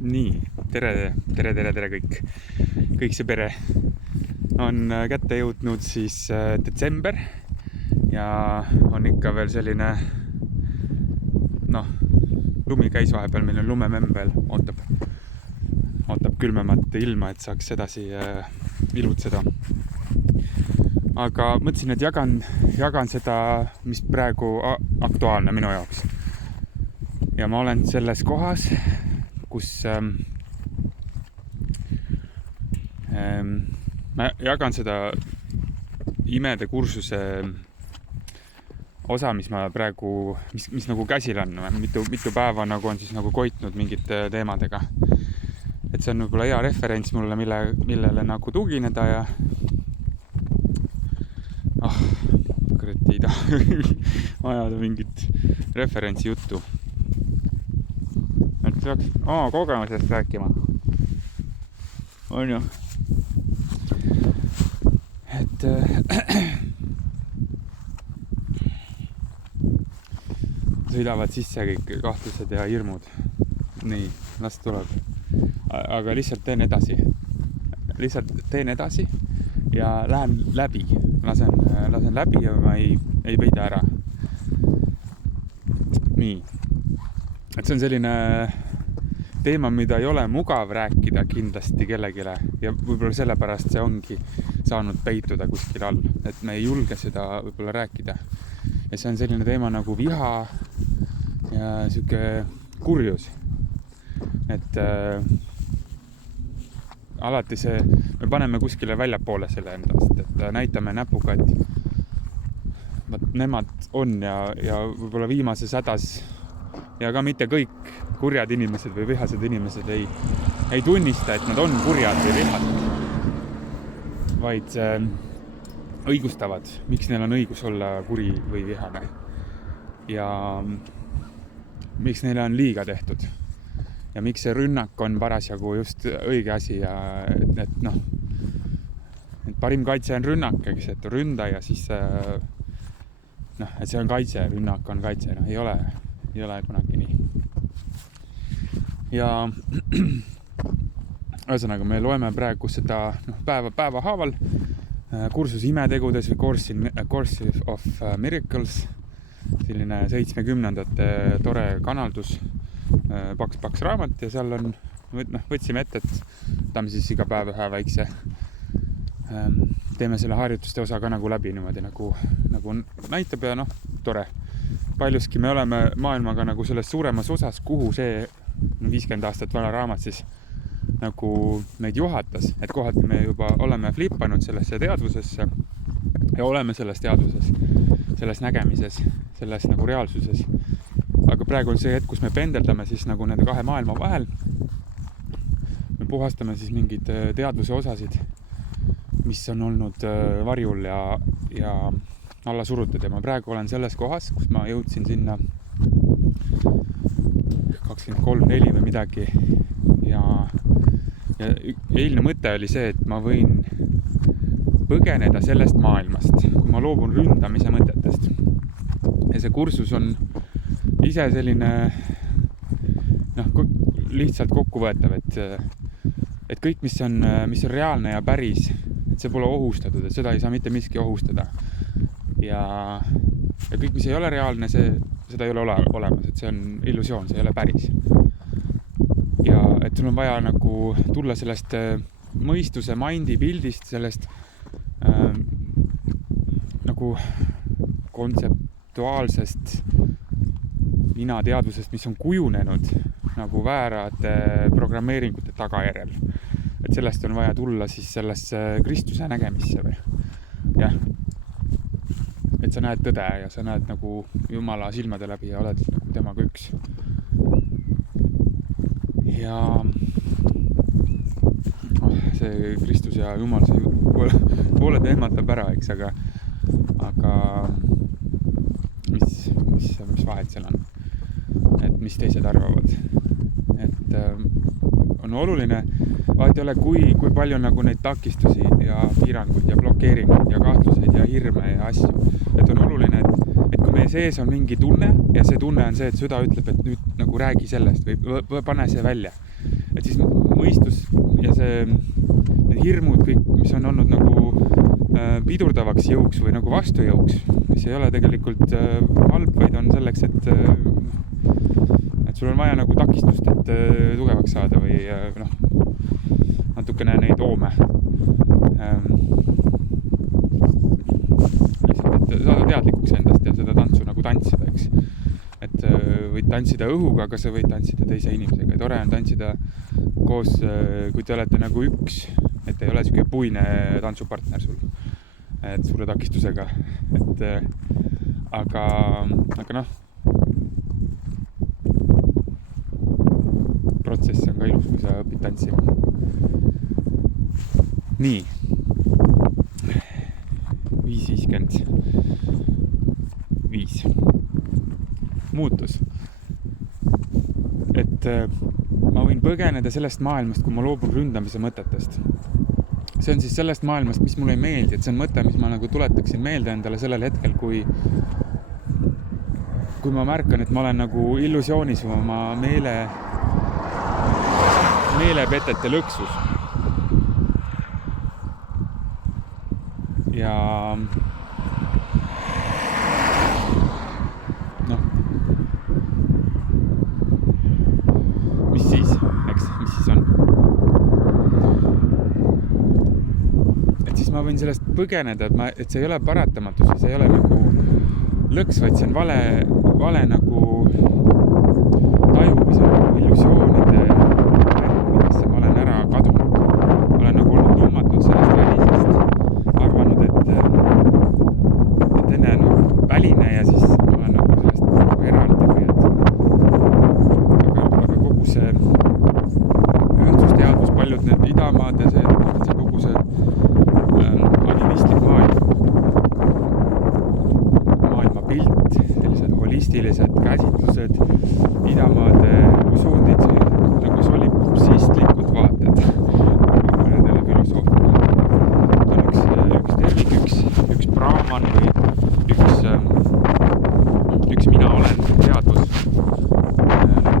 Nii, tere kõik see pere on kätte jõudnud siis detsember ja on ikka veel selline, lumi käis vahepeal, meil on lumememm veel, ootab külmemat ilma, et saaks edasi ilutseda. Aga mõtlesin, et jagan seda, mis praegu aktuaalne minu jaoks. Ja ma olen selles kohas, kus ma jagan seda imede kursuse osa, mis ma praegu, mis nagu käsil on, mitu päeva nagu on siis nagu koitnud mingite teemadega. Et see on võib-olla hea referents mulle, millele nagu tugineda ja kurat ei taha ajada mingit referentsi juttu. Et peaks kogemusest rääkima. On ju. Et sõidavad sisse kõik kahtlused ja hirmud. Nii, las tuleb. Aga lihtsalt teen edasi ja lähen läbi. Lasen läbi ja ma ei peida ära. Nii. Et see on selline teema, mida ei ole mugav rääkida kindlasti kellegile ja võib-olla sellepärast see ongi saanud peituda kuskil all, et me ei julge seda võib-olla rääkida. Ja see on selline teema nagu viha ja siuke kurjus. Et alati me paneme kuskile väljapoole selle endast, et näitame näpuga, et nemad on ja võib-olla viimases hädas ja ka mitte kõik kurjad inimesed või vihased inimesed ei tunnista, et nad on kurjad või vihased, vaid õigustavad, miks neil on õigus olla kuri või vihane ja miks neile on liiga tehtud ja miks see rünnak on parasjagu just õige asi ja et parim kaitse on rünnak, eks, et ründa ja siis et see on kaitse, rünnak on kaitse, ei ole kunagi nii. Ja ühesõnaga me loeme praegu seda päeva haaval kursus imetegudes või Course of Miracles, selline 70ndate tore kanaldus, paks raamat ja seal on, võtsime ette, et tahame siis iga päev ühe väikse teeme selle harjutuste osa ka nagu läbi niimoodi, nagu näitab ja tore. Paljuski me oleme maailmaga nagu selles suuremas osas, kuhu see 50 aastat vana raamat siis nagu meid juhatas, et kohati me juba oleme flippanud sellesse teadvusesse ja oleme selles teadvuses, selles nägemises, selles nagu reaalsuses. Aga praegu on see hetk, kus me pendeldame siis nagu nende kahe maailma vahel. Me puhastame siis mingid teadvuse osasid, mis on olnud varjul ja alla surutud ja ma praegu olen selles kohas, kus ma jõudsin sinna 23.4 või midagi ja eilne mõte oli see, et ma võin põgeneda sellest maailmast, kui ma loobun ründamise mõtetest. Ja see kursus on ise selline lihtsalt kokkuvõetav, et kõik, mis on reaalne ja päris, et see pole ohustatud, et seda ei saa mitte miski ohustada. Ja kõik, mis ei ole reaalne, seda ei ole olemas, et see on illusioon, see ei ole päris. Ja et sul on vaja nagu tulla sellest mõistuse, mindi pildist, sellest nagu kontseptuaalsest teadvusest, mis on kujunenud nagu väärate programmeeringute tagajärjel. Et sellest on vaja tulla siis sellesse Kristuse nägemisse või. Jah. Et sa näed tõde ja sa näed nagu Jumala silmade läbi ja oled nagu temaga üks. Ja see Kristus ja Jumal, see poole teematab ära, eks, aga mis vahet seal on? Et mis teised arvavad? Et on oluline, vahet ei ole, kui palju nagu neid takistusi ja piiranguid ja blokeeringuid ja kahtluseid ja hirme ja asju. Et on oluline, et kui meie sees on mingi tunne ja see tunne on see, et süda ütleb, et nüüd nagu räägi sellest või pane see välja. et siis mõistus ja need hirmud kõik, mis on olnud nagu pidurdavaks jõuks või nagu vastujõuks, mis ei ole tegelikult halb, vaid on selleks, et sul on vaja nagu takistust, et tugevaks saada või natukene neid oome. Lihtsalt, et saada teadlikuks endast ja seda tantsu nagu tantsida, eks. Et võid tantsida õhuga, aga sa võid tantsida teise inimesega. Tore on tantsida koos, kui te olete nagu üks, et ei ole siuke puine tantsupartner sul, et suure takistusega, et aga protsess on ka ilus, kui sa õpid tantsima. Nii 5:55 muutus, et ma võin põgeneda sellest maailmast, kui ma loobun ründamise mõtetest. See on siis sellest maailmast, mis mulle ei meeldi, et see on mõte, mis ma nagu tuletaksin meelde endale sellel hetkel, kui ma märkan, et ma olen nagu illusioonis või oma meelepetete lõksus. Ja mis siis on? Et siis ma võin sellest põgeneda, et see ei ole paratamatus ja see ei ole nagu lõks, vaid see on vale nagu taju või see on nagu illusioonide millesse ma olen ära kadunud. Ma olen nagu olnud lummatud sellest välisest, arvanud, et enne on väline ja siis ma olen nagu sellest nagu eraldi või aga kogu see ühendsusteadus, paljud need idamaad ja see kogu see animistlik maailmapilt, sellised holistilised käsitlused, idamaade usundid, nagu solipsistlikud vaated nendele filosoofidele. On üks tervik, üks brahman või üks mina olen teadvus,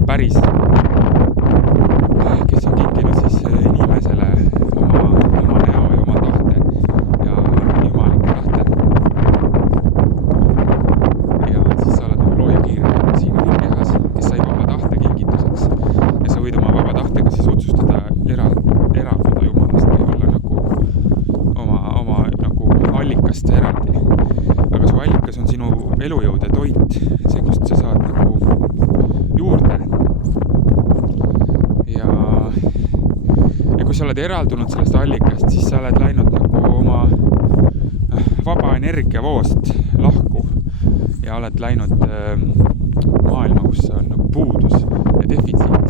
päris, kes on kinkinud siis inimesele oma näo ja oma tahte ja jumaliku tahte. Ja siis sa oled nagu loojakiir siin inimkehas, kes sai vaba tahte kingituseks ja sa võid oma vaba tahtega siis otsustada eralduda jumalast või olla nagu oma nagu allikast eraldi. Aga su allikas on sinu elujõud ja toit, see, kust sa saad nagu juurde. Ja kui sa oled eraldunud sellest allikast, siis sa oled läinud nagu oma vaba energiavoost lahku ja oled läinud maailma, kus on nagu puudus ja defitsiit.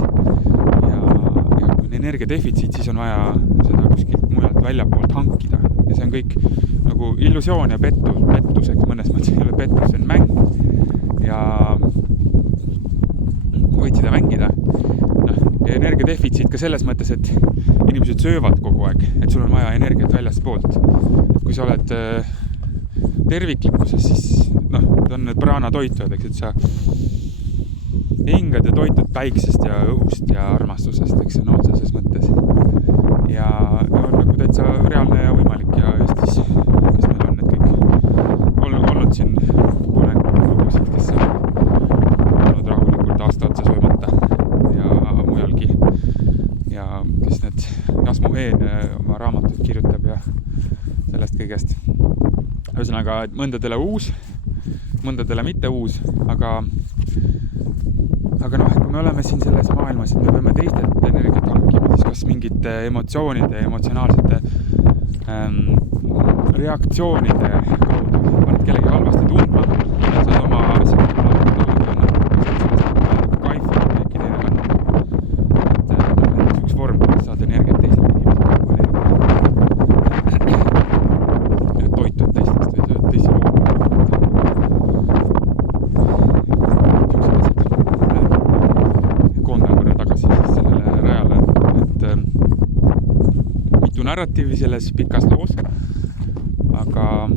Ja kui on energia defitsiit, siis on vaja seda kuskilt mujalt väljapoolt hankida. Ja see on kõik nagu illusioon ja pettuseks mõnes mõttes ei ole pettus, see on mäng. Ja võid seda mängida. Ja energia defitsiit ka selles mõttes, et inimesed söövad kogu aeg, et sul on vaja energiat väljast poolt. Et kui sa oled terviklikkuses, siis ta on need praana toitud, eks, et sa hingad ja toitud päiksest ja õhust ja armastusest, eks see on otseses mõttes. Ja on nagu täitsa reaalne ja võimalik ja Eestis, kes meil on need kõik olnud siin lugusid, kes on olnud rahulikult aasta otsa söömata ja mujalgi ja kes need Jasmu Heen oma raamatuid kirjutab ja sellest kõigest. Ühesõnaga, et mõndadele uus, mõndadele mitte uus, aga kui me oleme siin selles maailmas, et me peame teistelt energiat hankima, siis kas mingite emotsioonide, emotsionaalsete reaktsioonide kaudu paned kellegi halvasti tundma, saad oma asjad kaifu, äkki teine on. Et üks vorm, kuidas saad energiat teistelt inimesele ja toitud teistest või sööd teisi loomi. Narratiivi selles pikas loos, aga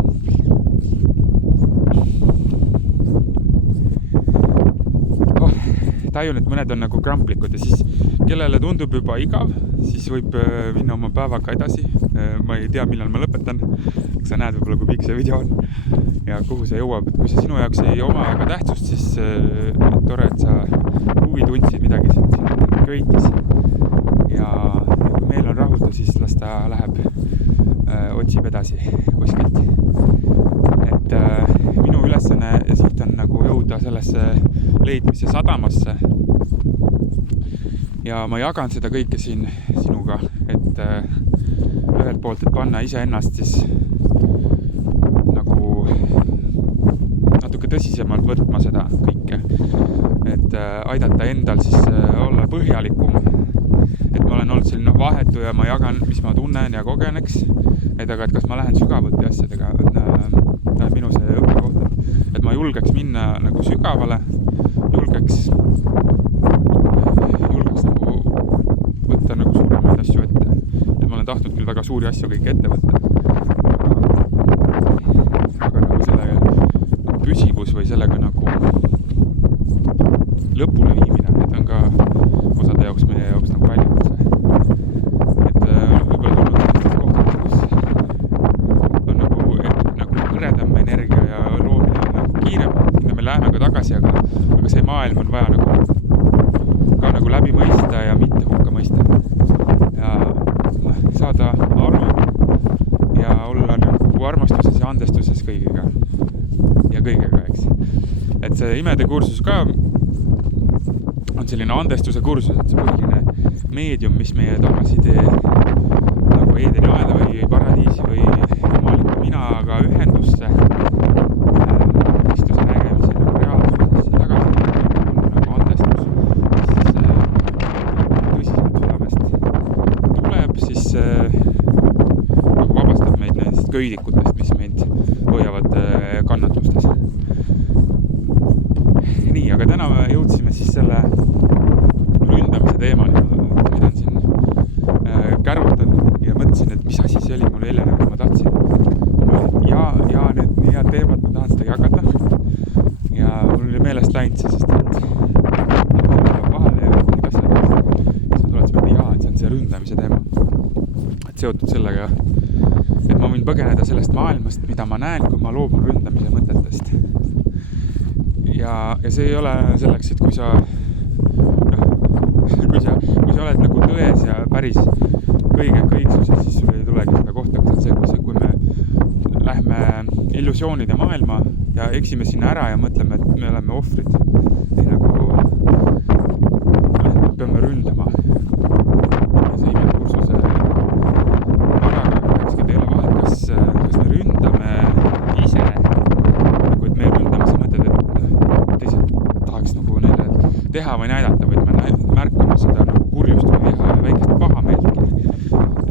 tajun, et mõned on nagu kramplikud ja siis kellele tundub juba igav, siis võib minna oma päevaga edasi. Ma ei tea, millal ma lõpetan. Sa näed võib-olla, kui pikk see video on ja kuhu see jõuab. Et kui see sinu jaoks ei oma väga tähtsust, siis tore, et sa huvi tundsid midagi siin köitis. Ja kui meil on rahulda, siis las ta läheb, otsib edasi kuskilt. Et minu ülesanne ja siht on nagu jõuda sellesse leidmise sadamasse. Ja ma jagan seda kõike siin sinuga, et ühelt poolt, et panna iseennast siis nagu natuke tõsisemalt võtma seda kõike. Et aidata endal siis olla põhjalikum. Et ma olen olnud selline vahetu ja ma jagan, mis ma tunnen ja kogeneks. Et aga et kas ma lähen sügavuti asjadega, on minu see õppekoht, et ma julgeks minna nagu sügavale, julgeks nagu võtta nagu suuremaid asju ette. Et ma olen tahtnud küll väga suuri asju kõik ette võtta. Aga nagu selle nagu püsivus või sellega nagu lõpule viimine, et on ka osade jaoks meie jaoks nagu väljakutse. Et võib-olla tulnud sellistest kohtadest, kus on nagu hõredam energia ja loomine on nagu kiirem. Sinna me läheme ka tagasi, aga see maailm on vaja nagu läbi mõista ja mitte hukka mõista. Ja saada aru ja olla nagu armastuses ja andestuses kõigega. Ja kõigega, eks. Et see imede kursus ka on selline andestuse kursus, et see põhiline meedium, mis meie tagasitee nagu Eedeni aeda või paradiisi või jumaliku minaga ühendusse Kristuse nägemise nagu reaalsusesse tagasi on nagu andestus, mis tõsiselt südamest tuleb, siis nagu vabastab meid nendest köidikutest, mis meid hoiavad kannatustes. Nii, aga täna me jõudsime siis selle ründamise teemani, mida on siin kärutan ja mõtlesin, et mis asi see oli mul eile, nagu ma tahtsin. Ja need nii head teemad, ma tahan seda jagada. Ja mul oli meelest läinud see, sest et vahele ja need asjad. Siis ma tuletas meelde, et see on see ründamise teema. Et seotud sellega, et ma võin põgeneda sellest maailmast, mida ma näen, kui ma loobun ründamise mõtetest. Ja see ei ole selleks, et kui sa oled nagu tões ja päris kõigsuses, siis sul ei tulegi seda kohta, kus on see, kui me lähme illusioonide maailma ja eksime sinna ära ja mõtleme, et me oleme ohvrid. Ei nagu me peame ründama. Ja see imede kursuse paragrahv rääkiski, et ei ole vahet, kas me ründame ise, nagu et me ründame see mõtted, et teised tahaks nagu neile teha või näidata, vaid me märkame seda nagu kurjust või viha ja väikest pahameeltki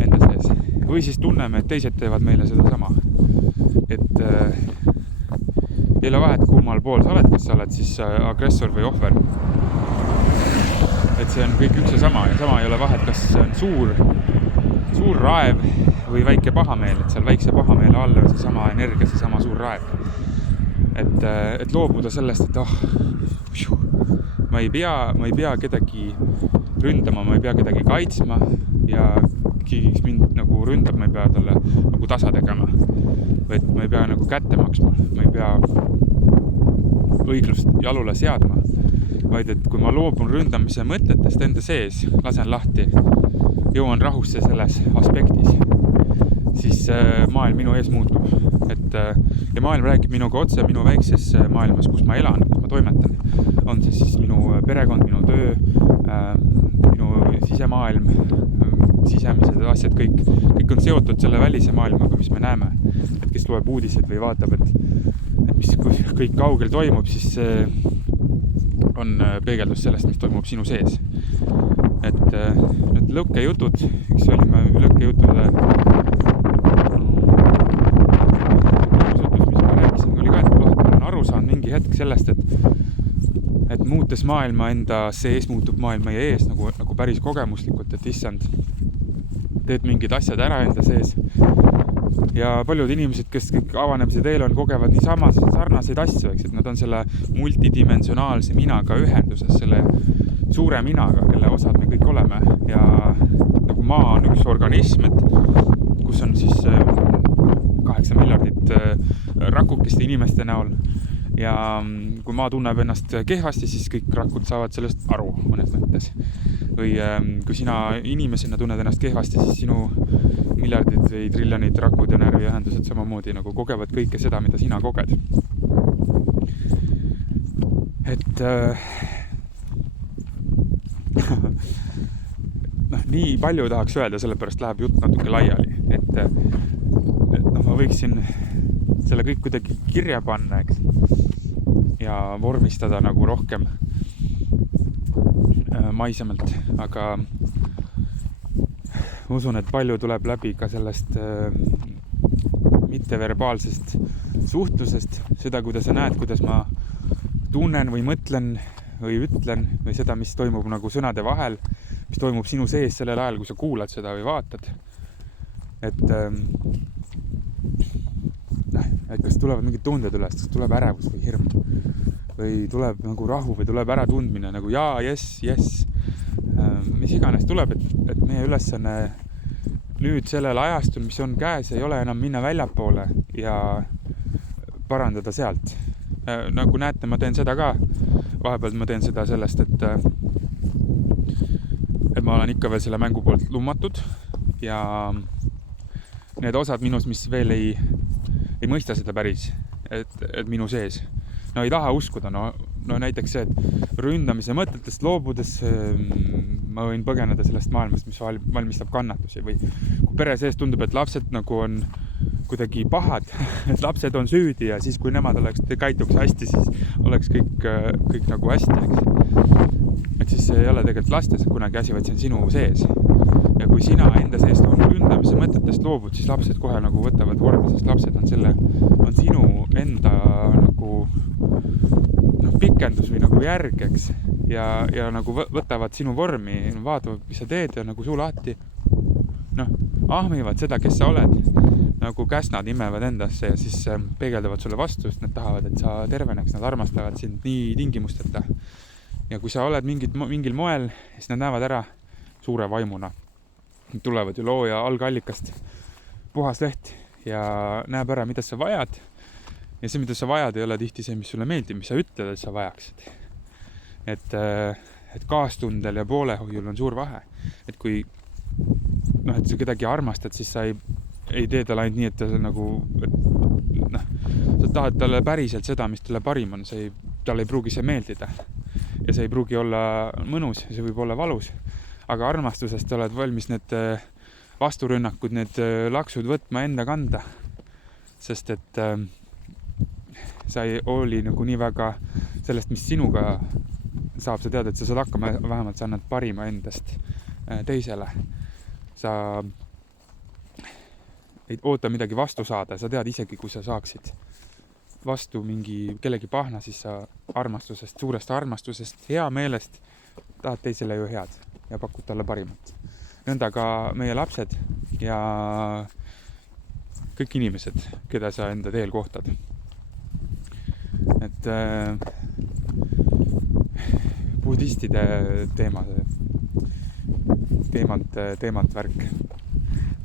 enda sees. Või siis tunneme, et teised teevad meile seda sama. Et ei ole vahet, kummal pool sa oled, kas sa oled siis agressor või ohver. Et see on kõik üks ja sama ei ole vahet, kas see on suur raev või väike pahameel, et seal väikse pahameele all on see sama energia, see sama suur raev. Et loobuda sellest, et ma ei pea kedagi ründama, ma ei pea kedagi kaitsma ja keegi, kes mind nagu ründab, ma ei pea talle nagu tasa tegema. Või et ma ei pea nagu kätte maksma, ma ei pea õiglust jalule seadma, vaid et kui ma loobun ründamise mõtetest enda sees, lasen lahti, jõuan rahusse selles aspektis, siis maailm minu ees muutub. Ja maailm räägib minuga otse minu väikses maailmas, kus ma elan, kus ma toimetan. On see siis minu perekond, minu töö, minu sisemaailm, sisemised asjad, kõik on seotud selle välise maailmaga, mis me näeme. Et kes loeb uudiseid või vaatab, et mis kõik kaugel toimub, siis see on peegeldus sellest, mis toimub sinu sees. Et need lõkkejutud, eks olime lõkkejutule mingi hetk sellest, et muutes maailma enda sees, muutub maailm meie ees nagu päris kogemuslikult, et issand, teed mingid asjad ära enda sees ja paljud inimesed, kes kõik avanemise teel on, kogevad nii sarnaseid asju, eks, et nad on selle multidimensionaalse minaga ühenduses, selle suure minaga, kelle osad me kõik oleme. Ja nagu maa on üks organism, et kus on siis 8 miljardit rakukest inimeste näol. Ja kui maa tunneb ennast kehvasti, siis kõik rakud saavad sellest aru mõnes mõttes. Või kui sina inimesena tunned ennast kehvasti, siis sinu miljardid või triljonid rakud ja närviühendused samamoodi nagu kogevad kõike seda, mida sina koged. Et nii palju tahaks öelda, sellepärast läheb jutt natuke laiali. Et ma võiksin selle kõik kuidagi kirja panna, eks, ja vormistada nagu rohkem maisemalt, aga ma usun, et palju tuleb läbi ka sellest mitteverbaalsest suhtlusest, seda, kuidas sa näed, kuidas ma tunnen või mõtlen või ütlen või seda, mis toimub nagu sõnade vahel, mis toimub sinu sees sellel ajal, kui sa kuulad seda või vaatad. Et kas tulevad mingid tunded üles, kas tuleb ärevus või hirm või tuleb nagu rahu või tuleb äratundmine nagu jaa, yes. Mis iganes tuleb, et meie ülesanne nüüd sellel ajastul, mis on käes, ei ole enam minna väljapoole ja parandada sealt. Nagu näete, ma teen seda ka. Vahepeal ma teen seda sellest, et ma olen ikka veel selle mängu poolt lummatud ja need osad minus, mis veel ei mõista seda päris, et minu sees. No ei taha uskuda, no näiteks see, et ründamise mõtetest loobudes ma võin põgeneda sellest maailmast, mis valmistab kannatusi või kui pere sees tundub, et lapsed nagu on kuidagi pahad, et lapsed on süüdi ja siis, kui nemad käituks hästi, siis oleks kõik nagu hästi, eks. Et siis see ei ole tegelikult lastes kunagi asi, vaid see on sinu sees. Ja kui sina enda seest on ründamise mõtetest loobud, siis lapsed kohe nagu võtavad vormi, sest lapsed on sinu enda nagu pikendus või nagu järg, eks. Ja nagu võtavad sinu vormi, vaatavad, mis sa teed ja nagu suu lahti. Ahmivad seda, kes sa oled. Nagu käsnad imevad endasse ja siis peegeldavad sulle vastu, sest nad tahavad, et sa terveneks, nad armastavad sind nii tingimusteta. Ja kui sa oled mingil moel, siis nad näevad ära suure vaimuna. Nad tulevad ju looja algallikast puhas leht ja näeb ära, mida sa vajad. Ja see, mida sa vajad, ei ole tihti see, mis sulle meeldib, mis sa ütled, et sa vajaksid. Et kaastundel ja poolehoiul on suur vahe. Et kui et sa kedagi armastad, siis sa ei tee talle ainult nii, et ta nagu, sa tahad talle päriselt seda, mis talle parim on. Talle ei pruugi see meeldida. Ja see ei pruugi olla mõnus, see võib olla valus. Aga armastusest oled valmis need vasturünnakud, need laksud võtma enda kanda. Sest et sa ei hooli nagu nii väga sellest, mis sinuga saab. Sa tead, et sa saad hakkama, vähemalt sa annad parima endast teisele. Sa ei oota midagi vastu saada. Sa tead isegi, kui sa saaksid vastu mingi kellegi pahna, siis sa armastusest, suurest armastusest, hea meelest tahad teisele ju head ja pakud talle parimat. Nõnda ka meie lapsed ja kõik inimesed, keda sa enda teel kohtad. Et budistide teemant värk.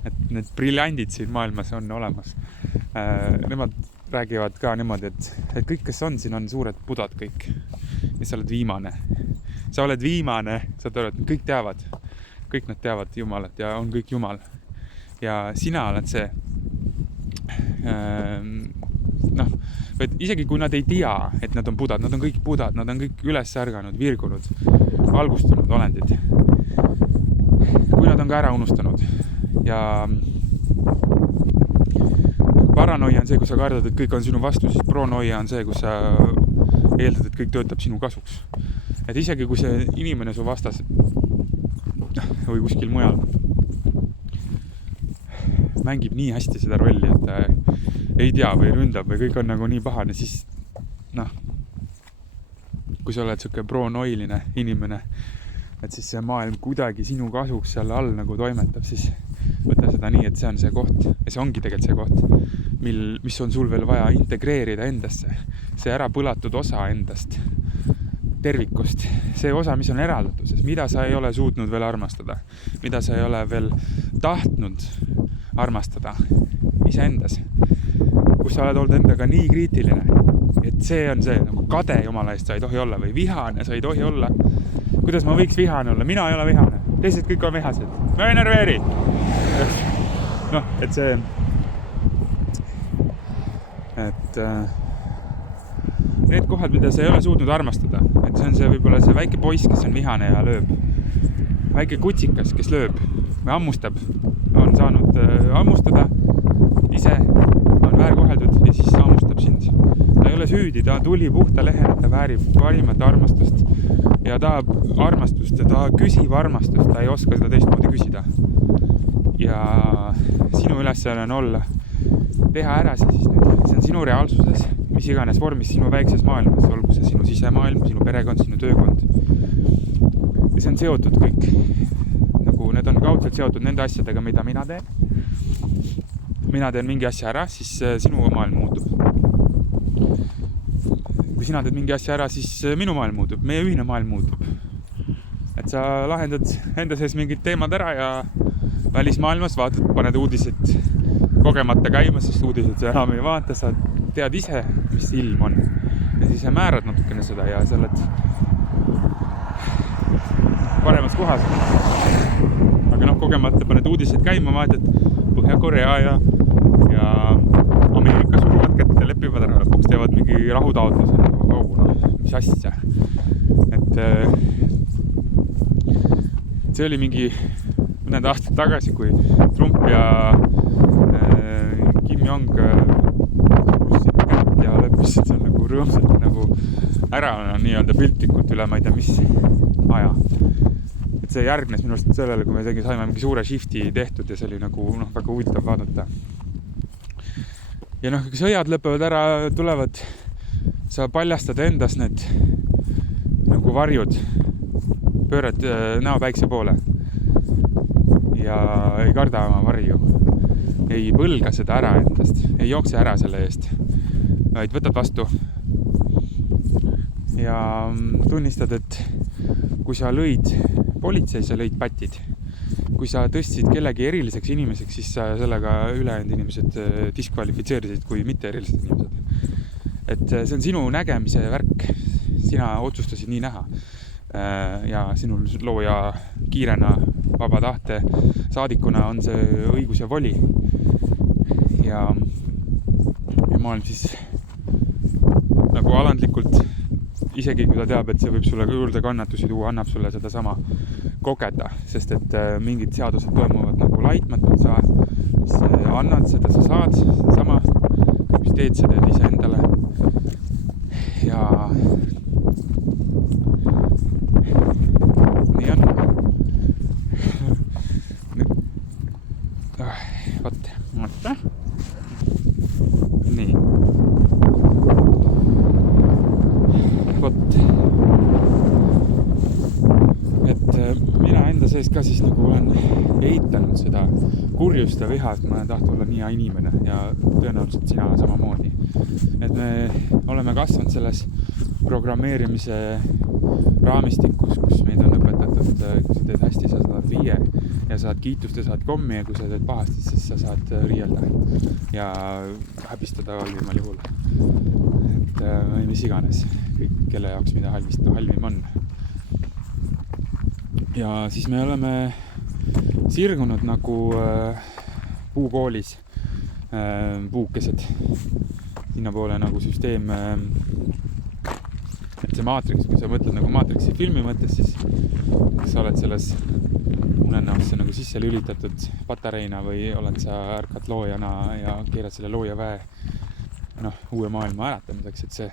Et need briljandid siin maailmas on olemas. Nemad räägivad ka niimoodi, et kõik, kes on siin, on suured budad kõik. Ja sa oled viimane. Sa oled viimane, saad aru, et kõik teavad. Kõik nad teavad Jumalat ja on kõik Jumal. Ja sina oled see. Et isegi kui nad ei tea, et nad on budad, nad on kõik budad, nad on kõik üles ärganud, virgunud, valgustunud olendid. Kui nad on ka ära unustanud. Ja paranoia on see, kui sa kardad, et kõik on sinu vastu, siis pronoia on see, kus sa eeldad, et kõik töötab sinu kasuks. Et isegi kui see inimene su vastas või kuskil mujal mängib nii hästi seda rolli, et ei tea või ründab või kõik on nagu nii pahane, siis kui sa oled siuke pronoiline inimene, et siis see maailm kuidagi sinu kasuks seal all nagu toimetab, siis võta endale seda nii, et see on see koht ja see ongi tegelikult see koht, mis on sul veel vaja integreerida endasse. See ära põlatud osa endast, tervikust, see osa, mis on eraldatuses, mida sa ei ole suutnud veel armastada, mida sa ei ole veel tahtnud armastada iseendas, kus sa oled olnud endaga nii kriitiline, et see on see nagu kade jumala eest sa ei tohi olla või vihane sa ei tohi olla. Kuidas ma võiks vihane olla? Mina ei ole vihane. Teised kõik on vihased. Ma ei nerveeri. Noh, et see need kohad, mida sa ei ole suutnud armastada, et see on see võib-olla see väike poiss, kes on vihane ja lööb. Väike kutsikas, kes lööb või ammustab, on saanud ammustada ise, on väärkoheldud ja siis ammustab sind. Ta ei ole süüdi, ta tuli puhta lehena, ta väärib parimat armastust ja tahab armastust ja ta küsib armastust, ta ei oska seda teistmoodi küsida. Ja sinu ülesanne on olla, teha ära see siis nüüd, see on sinu reaalsuses, mis iganes vormis sinu väikses maailmas, olgu see sinu sisemaailm, sinu perekond, sinu töökond. Ja see on seotud kõik, nagu need on kaudselt seotud nende asjadega, mida mina teen. Mina teen mingi asja ära, siis sinu maailm muutub. Kui sina teed mingi asja ära, siis minu maailm muutub, meie ühine maailm muutub. Et sa lahendad enda sees mingid teemad ära ja välismaailmas vaatad, paned uudised kogemata käima, sest uudised sa enam ei vaata, sa tead ise, mis ilm on. Ja siis sa määrad natukene seda ja sa oled paremas kohas. Aga kogemata paned uudised käima, vaatad Põhja-Korea ja Ameerika suruvad kätte, leppivad ära, lõpuks teevad mingi rahutaotluse. Mis asja. Et see oli mingi mõned aastad tagasi, kui Trump ja Kim Jong surusid kätt ja leppisid seal nagu rõõmsalt nagu ära nii-öelda piltlikult üle, ma ei tea, mis aja. Et see järgnes minu arust sellele, kui me saime mingi suure shifti tehtud ja see oli nagu väga huvitav vaadata. Ja kui sõjad lõpevad ära, tulevad, sa paljastad endas need nagu varjud, pöörad näo päikse poole ja ei karda oma varju, ei põlga seda ära endast, ei jookse ära selle eest, vaid võtad vastu ja tunnistad, et kui sa lõid politsei, sa lõid pätid. Kui sa tõstsid kellegi eriliseks inimeseks, siis sa sellega ülejäänud inimesed diskvalifitseerisid kui mitte erilised inimesed. Et see on sinu nägemise värk. Sina otsustasid nii näha. Ja sinul looja kiirena, vaba tahte saadikuna on see õigus ja voli. Ja maailm siis nagu alandlikult, isegi kui ta teab, et see võib sulle juurde kannatusi tuua, annab sulle seda sama kogeda, sest et mingid seadused toimuvad nagu laitmatult, sa mis annad, seda sa saad, sama, mis teed, sa teed ise endale. Ja nii on. Vaata. Nii. Mina enda sees ka siis nagu olen eitanud seda kurjust ja viha, et ma tahtnud olla nii hea inimene ja tõenäoliselt sina samamoodi. Et me oleme kasvanud selles programmeerimise raamistikus, kus meid on õpetatud, kui sa teed hästi, sa saad 5 ja saad kiitust ja saad kommi ja kui sa teed pahasti, siis sa saad riielda ja häbistada halvimal juhul. Et mis iganes, kõik, kelle jaoks mida halvim on. Ja siis me oleme sirgunud nagu puukoolis puukesed sinna poole nagu süsteem, et see maatriks, kui sa mõtled nagu maatriksi filmi mõttes, siis sa oled selles unenäosse nagu sisse lülitatud patareina või oled sa ärkad loojana ja keerad selle looja väe uue maailma äratamiseks, et see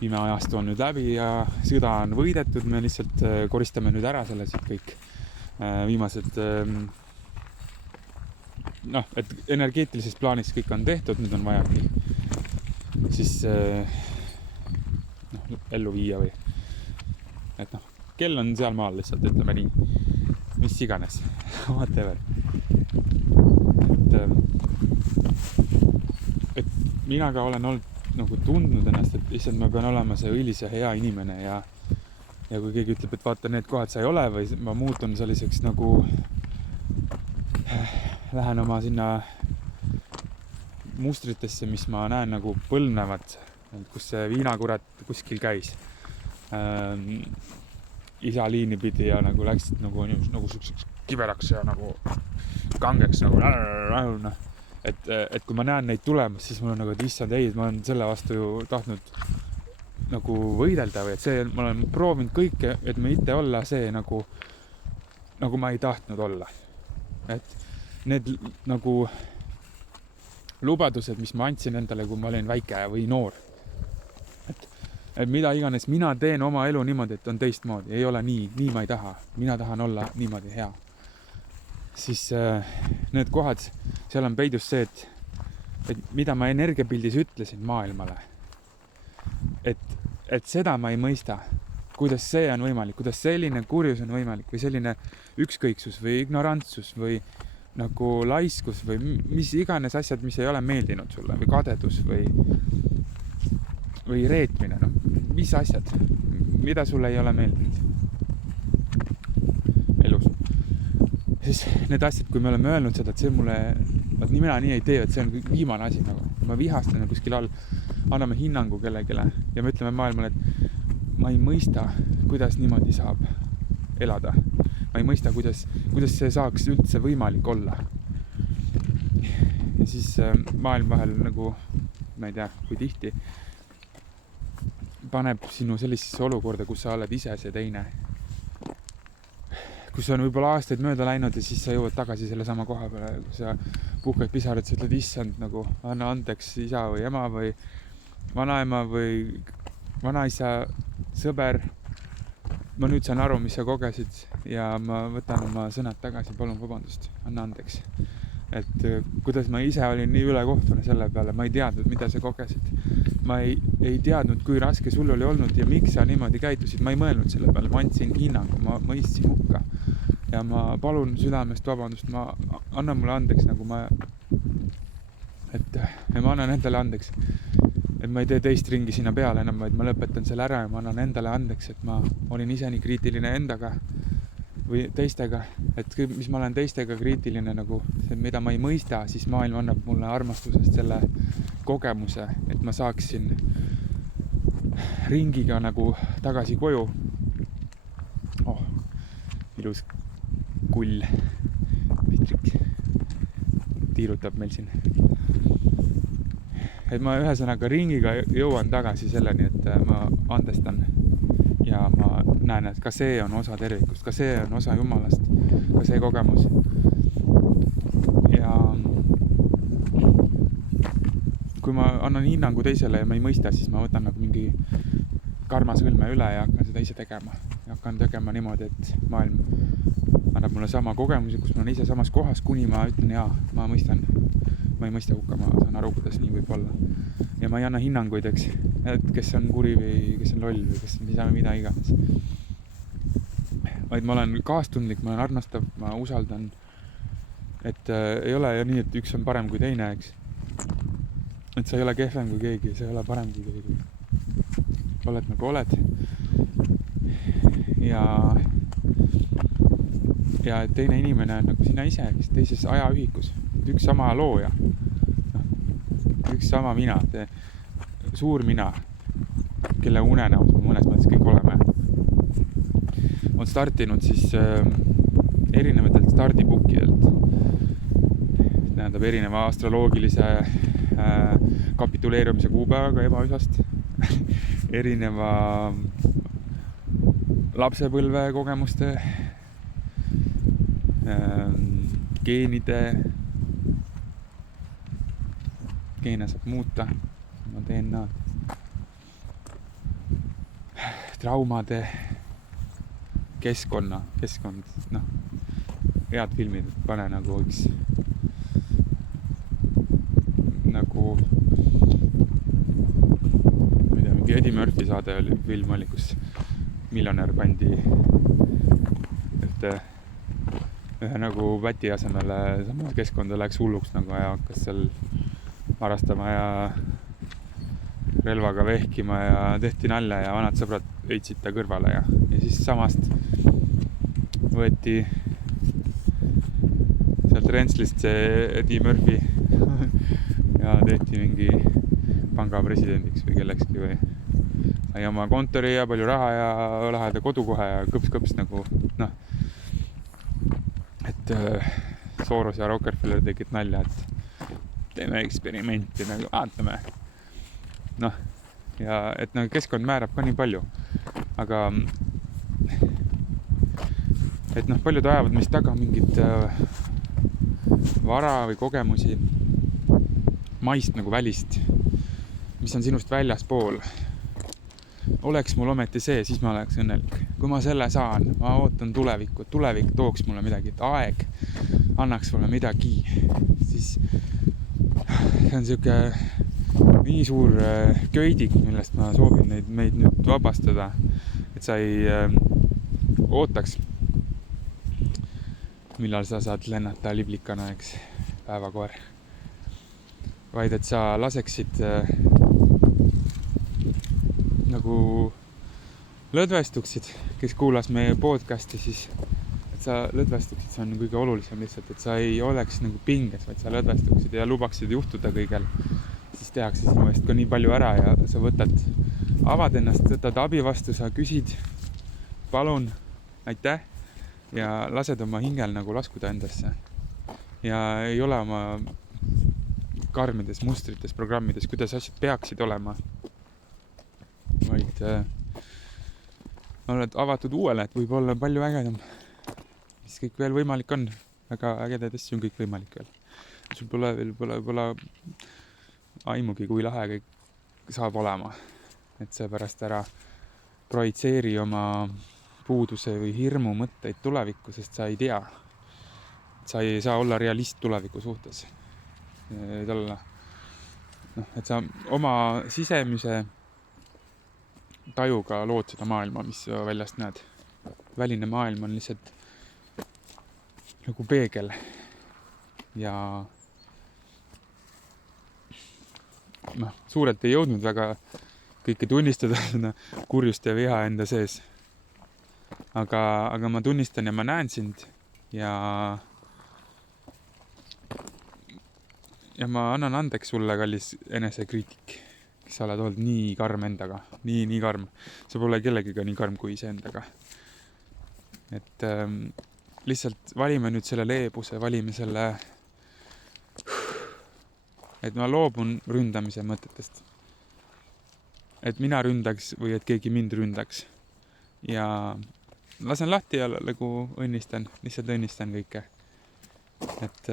viime ajastu on nüüd läbi ja sõda on võidetud, me lihtsalt koristame nüüd ära selle siit kõik viimased et energeetilises plaanis kõik on tehtud, nüüd on vajagi siis ellu viia või et kell on seal maal lihtsalt, ütleme nii, mis iganes whatever. et mina ka olen olnud nagu tundnud ennast, et issand, ma pean olema see õilis ja hea inimene ja kui keegi ütleb, et vaata, need kohad sa ei ole või ma muutun selliseks nagu lähen oma sinna mustritesse, mis ma näen nagu põlvnevad, kus see viinakurat kuskil käis isa liini pidi ja nagu läksid nagu selliseks kiberaks ja nagu kangeks nagu noh. Et kui ma näen neid tulemas, siis mul on nagu, et issand, ei, ma olen selle vastu ju tahtnud nagu võidelda või et see, ma olen proovinud kõike, et mitte olla see nagu ma ei tahtnud olla. Et need nagu lubadused, mis ma andsin endale, kui ma olin väike või noor. Et mida iganes, mina teen oma elu niimoodi, et on teistmoodi, ei ole nii ma ei taha. Mina tahan olla niimoodi hea. Siis need kohad, seal on peidus see, et mida ma energiapildis ütlesin maailmale. Et seda ma ei mõista, kuidas see on võimalik, kuidas selline kurjus on võimalik või selline ükskõiksus või ignorantsus või nagu laiskus või mis iganes asjad, mis ei ole meeldinud sulle või kadedus või reetmine, no mis asjad, mida sulle ei ole meeldinud elus. Siis need asjad, kui me oleme öelnud seda, et see mulle, vaat mina nii ei tee, et see on viimane asi nagu, ma vihastan kuskil all, anname hinnangu kellegile ja me ütleme maailmale, et ma ei mõista, kuidas niimoodi saab elada. Ma ei mõista, kuidas see saaks üldse võimalik olla. Ja siis maailm vahel nagu, ma ei tea, kui tihti paneb sinu sellisesse olukorda, kus sa oled ise see teine. Kus on võib-olla aastaid mööda läinud ja siis sa jõuad tagasi selle sama koha peale, kui sa puhkad pisarad, sa ütled, issand, nagu anna andeks isa või ema või vanaema või vanaisa, sõber. Ma nüüd saan aru, mis sa kogesid ja ma võtan oma sõnad tagasi, palun vabandust, anna andeks. Et kuidas ma ise olin nii ülekohtune selle peale, ma ei teadnud, mida sa kogesid. Ma ei teadnud, kui raske sul oli olnud ja miks sa niimoodi käitusid. Ma ei mõelnud selle peale, ma andsin hinnangu, ma mõistsin hukka. Ja ma palun südamest vabandust, ma annan mulle andeks, nagu ma annan endale andeks. Et ma ei tee teist ringi sinna peale enam, vaid ma lõpetan selle ära ja ma annan endale andeks, et ma olin ise nii kriitiline endaga või teistega, et mis ma olen teistega kriitiline nagu, mida ma ei mõista, siis maailm annab mulle armastusest selle kogemuse, et ma saaksin ringiga nagu tagasi koju. Ilus kull pitrik tiirutab meil siin. Et ma ühesõnaga ringiga jõuan tagasi selleni, et ma andestan ja ma näen, et ka see on osa tervikust, ka see on osa Jumalast, ka see kogemus. Ja kui ma annan hinnangu teisele ja ma ei mõista, siis ma võtan nagu mingi karmasõlme üle ja hakkan seda ise tegema. Ja hakkan tegema niimoodi, et maailm annab mulle sama kogemusi, kus ma olen ise samas kohas, kuni ma ütlen, jaa, ma mõistan. Ma ei mõista hukka, ma saan aru, kuidas nii võib olla. Ja ma ei anna hinnanguid, eks, et kes on kuri või kes on loll või kes mida iganes. Vaid ma olen kaastundlik, ma olen armastav, ma usaldan. Et ei ole ju nii, et üks on parem kui teine, eks. Et sa ei ole kehvem kui keegi, sa ei ole parem kui keegi. Oled nagu oled. Ja teine inimene on nagu sina ise, kes teises ajaühikus. Üks sama looja. Üks sama mina, see suur mina, kelle unenäos me mõnes mõttes kõik oleme, on startinud siis erinevatelt stardipukidelt. Tähendab erineva astroloogilise kapituleerumise kuupäevaga ebaüsast, erineva lapsepõlve kogemuste, geene saab muuta, oma DNA-d, traumade, keskkond, noh, head filmid, pane nagu üks, nagu, ma ei tea, mingi Eddie Murphy saade oli, film oli, kus miljonär pandi ühte ühe nagu päti asemele samas keskkonda läks hulluks nagu ja hakkas seal harrastama ja relvaga vehkima ja tehti nalja ja vanad sõbrad heitsid ta kõrvale ja siis samast võeti sealt Rentslist see Eddie Murphy ja tehti mingi panga presidendiks või kellekski või sai oma kontori ja palju raha ja laheda kodukohe ja kõps nagu noh, et Soros ja Rockefeller tegid nalja, et teeme eksperimenti nagu vaatame noh, ja et nagu keskkond määrab ka nii palju, aga et noh, paljud ajavad meist taga mingit vara või kogemusi maist nagu välist, mis on sinust väljaspool. Oleks mul ometi see, siis ma oleks õnnelik. Kui ma selle saan, ma ootan tulevikku, tulevik tooks mulle midagi, et aeg annaks mulle midagi, siis see on siuke nii suur köidik, millest ma soovin meid nüüd vabastada, et sa ei ootaks, millal sa saad lennata liblikana, eks, päevakoer, vaid et sa laseksid nagu lõdvestuksid, kes kuulas meie podcasti, siis et sa lõdvestuksid, see on kõige olulisem lihtsalt, et sa ei oleks nagu pinges, vaid sa lõdvestuksid ja lubaksid juhtuda kõigel, siis tehakse sinu eest ka nii palju ära ja sa avad ennast, võtad abi vastu, sa küsid, palun, aitäh ja lased oma hingel nagu laskuda endasse ja ei ole oma karmides mustrites, programmides, kuidas asjad peaksid olema, vaid oled avatud uuele, et võib olla palju ägedam, mis kõik veel võimalik on, väga ägedaid asju on kõik võimalik veel. Sul pole aimugi, kui lahe kõik saab olema, et seepärast ära projitseeri oma puuduse või hirmu mõtteid tulevikku, sest sa ei tea, sa ei saa olla realist tuleviku suhtes, et sa oma sisemise tajuga lood seda maailma, mis väljast näed. Väline maailm on lihtsalt nagu peegel ja suurelt ei jõudnud väga kõike tunnistada seda kurjust ja viha enda sees. Aga ma tunnistan ja ma näen sind ja ma annan andeks sulle, kallis enesekriitik, kes sa oled olnud nii karm endaga, nii karm. Sa pole kellegiga nii karm kui iseendaga. Et lihtsalt valime nüüd selle leebuse, valime selle, et ma loobun ründamise mõtetest. Et mina ründaks või et keegi mind ründaks. Ja lasen lahti ja nagu lihtsalt õnnistan kõike. Et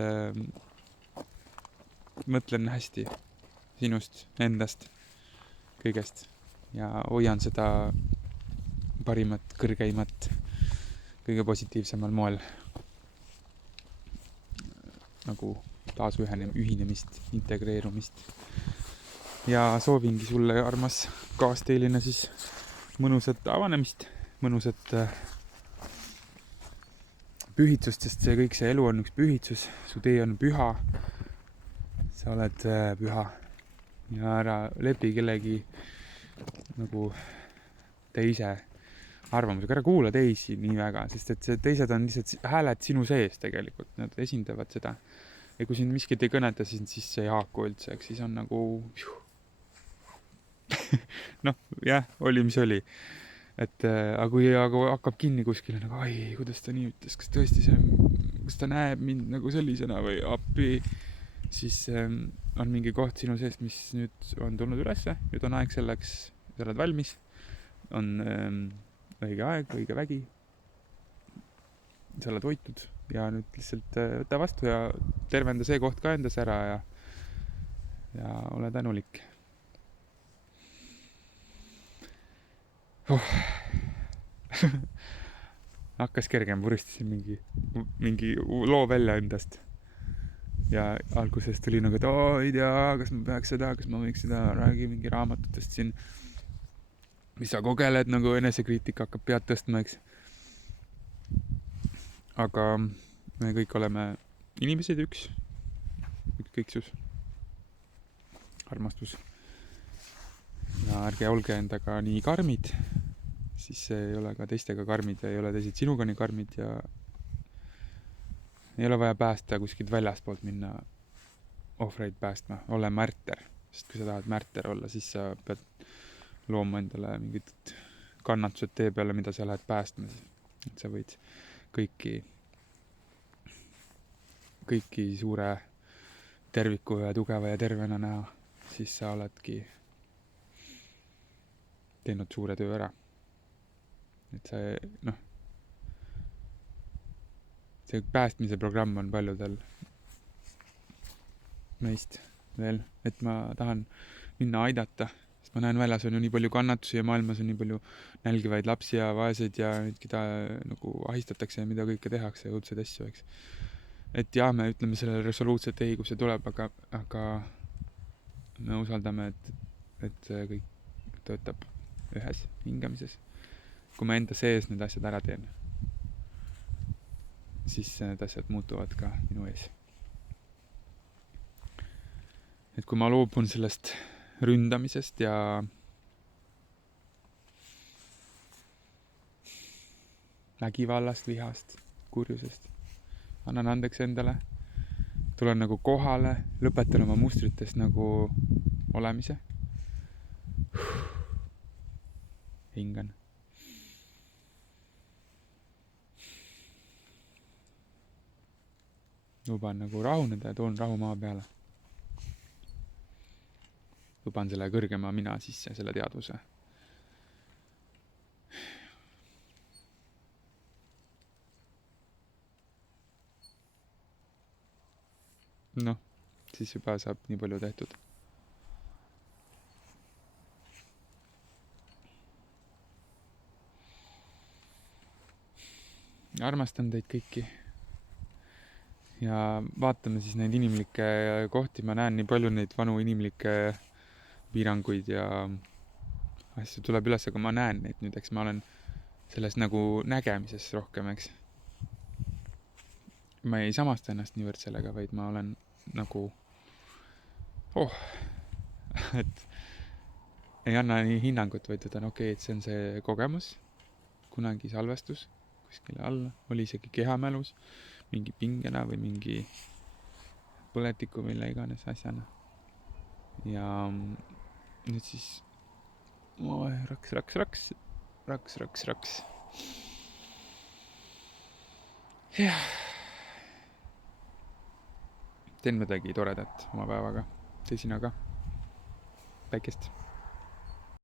mõtlen hästi sinust, endast, kõigest ja hoian seda parimat, kõrgeimat, kõige positiivsemal moel nagu taas ühinemist, integreerumist ja soovingi sulle, armas kaasteeline, siis mõnusat avanemist, mõnusat pühitsust, sest see elu on üks pühitsus, su tee on püha, sa oled püha ja ära lepi kellegi nagu teise arvamusega, ära kuula teisi nii väga, sest et teised on lihtsalt hääled sinu sees tegelikult, nad esindavad seda. Ja kui sind miskit ei kõneta, siis see ei haaku üldse, eks siis on nagu oli mis oli. Et aga kui hakkab kinni kuskile nagu, ai, kuidas ta nii ütles, kas tõesti kas ta näeb mind nagu sellisena või appi, siis on mingi koht sinu sees, mis nüüd on tulnud ülesse, nüüd on aeg selleks, sa oled valmis, on õige aeg, õige vägi, sa oled hoitud ja nüüd lihtsalt võta vastu ja tervenda see koht ka endas ära ja ole tänulik. Hakkas kergem, puristasin mingi loo välja endast. Ja alguses tuli nagu, et ei tea, kas ma peaks seda, kas ma võiks seda, räägi mingi raamatutest siin, mis sa kogeled, nagu enesekriitika hakkab pead tõstma, eks. Aga me kõik oleme inimesed, ükskõiksus, armastus. Ja ärge olge endaga nii karmid, siis ei ole ka teistega karmid ja ei ole teised sinuga nii karmid ja ei ole vaja päästa kuskilt väljaspoolt minna ohvreid päästma, ole märter. Sest kui sa tahad märter olla, siis sa pead looma endale mingid kannatused tee peale, mida sa lähed päästma. Et sa võid kõiki suure terviku ja tugeva ja tervena näha, siis sa oledki teinud suure töö ära. Et see päästmise programm on paljudel meist veel, et ma tahan minna aidata, sest ma näen väljas on ju nii palju kannatusi ja maailmas on nii palju nälgivaid lapsi ja vaeseid ja neid, keda nagu ahistatakse ja mida kõike tehakse ja õudseid asju, eks. Et jah, me ütleme sellele resoluutselt ei, kui see tuleb, aga me usaldame, et see kõik töötab ühes hingamises. Kui ma enda sees need asjad ära teen, siis need asjad muutuvad ka minu ees. Et kui ma loobun sellest ründamisest ja vägivallast, vihast, kurjusest, annan andeks endale, tulen nagu kohale, lõpetan oma mustritest nagu olemise. Hingan. Luban nagu rahuneda ja toon rahu maa peale. Luban selle kõrgema mina sisse, selle teadvuse. Noh, siis juba saab nii palju tehtud. Armastan teid kõiki. Ja vaatame siis neid inimlikke kohti. Ma näen nii palju neid vanu inimlikke piiranguid ja asju tuleb üles, aga ma näen neid nüüd, eks ma olen selles nagu nägemises rohkem, eks. Ma ei samasta ennast niivõrd sellega, vaid ma olen nagu et ei anna nii hinnangut, vaid et okei, et see on see kogemus, kunagi salvestus kuskile alla, oli isegi kehamälus, mingi pingena või mingi põletiku, mille iganes asjana. Ja nüüd siis raks. Jah. Teen midagi toredat oma päevaga. Tee sina ka. Päikest.